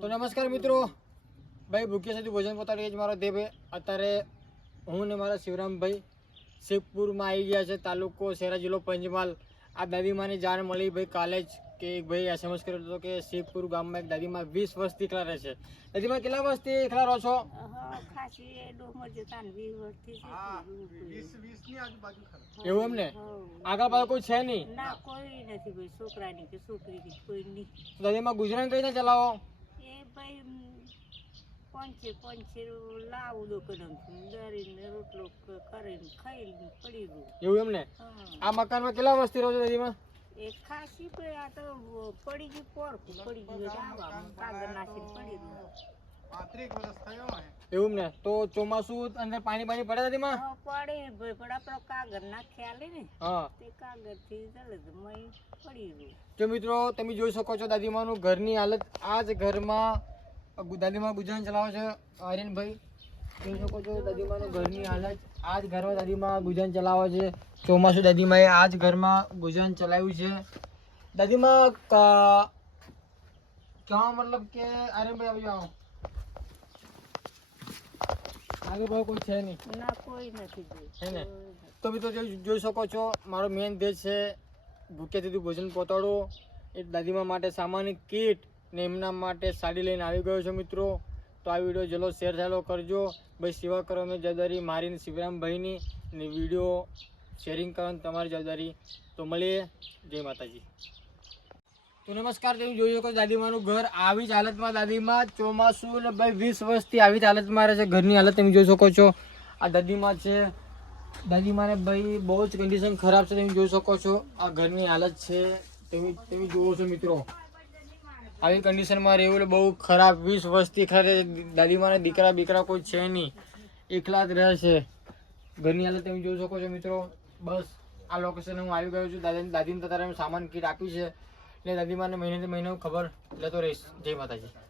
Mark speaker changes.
Speaker 1: તો નમસ્કાર મિત્રો. ભાઈ ભૂખ્યા સુધી ભોજન પોતાડી જ મારો દેહ અત્યારે હું ને મારા શિવરામભાઈ શિવપુરમાં આવી ગયા છે તાલુકો શહેરા જિલ્લો પંચમહાલ. આ દાદીમાની જાણ મળી ભાઈ કાલે જ કે એક ભાઈ એસએમએસ કર્યો હતો કે શિવપુર ગામમાં એક દાદીમાં વીસ વર્ષથી એકલા રહે છે. દાદીમાં કેટલા વર્ષથી એકલા રહો છો. એવું એમ ને? આગળ પાછળ કોઈ છે નહીં?
Speaker 2: ના કોઈ નથી ભાઈ છોકરાની કે છોકરીની કોઈ નહીં
Speaker 1: દાદીમાં ગુજરાન કઈ રીતે ચલાવો?
Speaker 2: ઉમ, પંચે પંચે લાવું દો કદમ દરીને રોટલો કરીને ખાઈને પડી ગયું.
Speaker 1: એવું એમ ને?
Speaker 2: હા.
Speaker 1: આ મકાનમાં કેટલા વર્ષથી રહો છો દાદીમાં?
Speaker 2: એ ખાસી ભાઈ આ તો પડી ગયું પોરખું પડી ગયું આવામાં કાગળ નાખીને પડી ગયું.
Speaker 1: એવું ને? તો ચોમાસું અંદર પાણી પાણી પડે દાદીમાં?
Speaker 2: માં પડે ભાઈ પણ આપણો કાગળ નાખ્યા ખ્યાલ ને.
Speaker 1: હા.
Speaker 2: તે કાગળથી ચાલે તો મય પડી ગયું.
Speaker 1: તો મિત્રો તમે જોઈ શકો છો દાદીમાનું ઘરની હાલત. આ જ ઘરમાં દાદીમા ગુજરાન ચલાવે છે આર્યનભાઈ. જોઈ શકો છો દાદીમાનું ઘરની હાલત. આ જ ઘરમાં દાદીમા ગુજરાન ચલાવે છે. ચોમાસું દાદીમાએ આ જ ઘરમાં ગુજરાન ચલાવ્યું છે. દાદીમા કહેવા મતલબ કે આર્યનભાઈ આવી જાઓ. આગળ ભાવ કોઈ છે નહીં.
Speaker 2: ના કોઈ નથી
Speaker 1: છે ને? તો મિત્રો જોઈ શકો છો મારો મેન ધ્યેય છે ભૂખ્યા સુધી ભોજન પહોંચાડો એ દાદીમા માટે સામાન્ય કીટ ને એમના માટે સાડી લઈને આવી ગયો છું મિત્રો. તો આ વીડિયો જલો શેર થયેલો કરજો. ભાઈ, સેવા કરવાની જવાબદારી મારી શિવરામભાઈની ને વીડિયો શેરિંગ કરવાની તમારી જવાબદારી તો મળીએ. જય માતાજી. તો નમસ્કાર, તમે જોઈ શકો દાદીમાનું ઘર. આવી જ હાલતમાં દાદીમાં ચોમાસું ને ભાઈ, વીસ વર્ષથી આવી જ હાલતમાં રહે છે. ઘરની હાલત તમે જોઈ શકો છો. આ દાદીમાં છે. દાદીમાને ભાઈ, બહુ જ કન્ડિશન ખરાબ છે, તમે જોઈ શકો છો. આ ઘરની હાલત છે. તમે તમે જુઓ છો મિત્રો. આવી કન્ડિશનમાં રહેવું એટલે બહુ ખરાબ. વીસ વર્ષથી ખરે દાદીમાના દીકરા બીકરા કોઈ છે નહીં. એકલા જ રહે છે. ઘરની હાલત તમે જોઈ શકો છો મિત્રો. બસ, આ લોકેશન હું આવી ગયો છું. દાદા દાદીને તારે સામાન કીટ આપી છે. એટલે દાદીમાને મહિને મહિને ખબર લેતો રહીશ. જય માતાજી.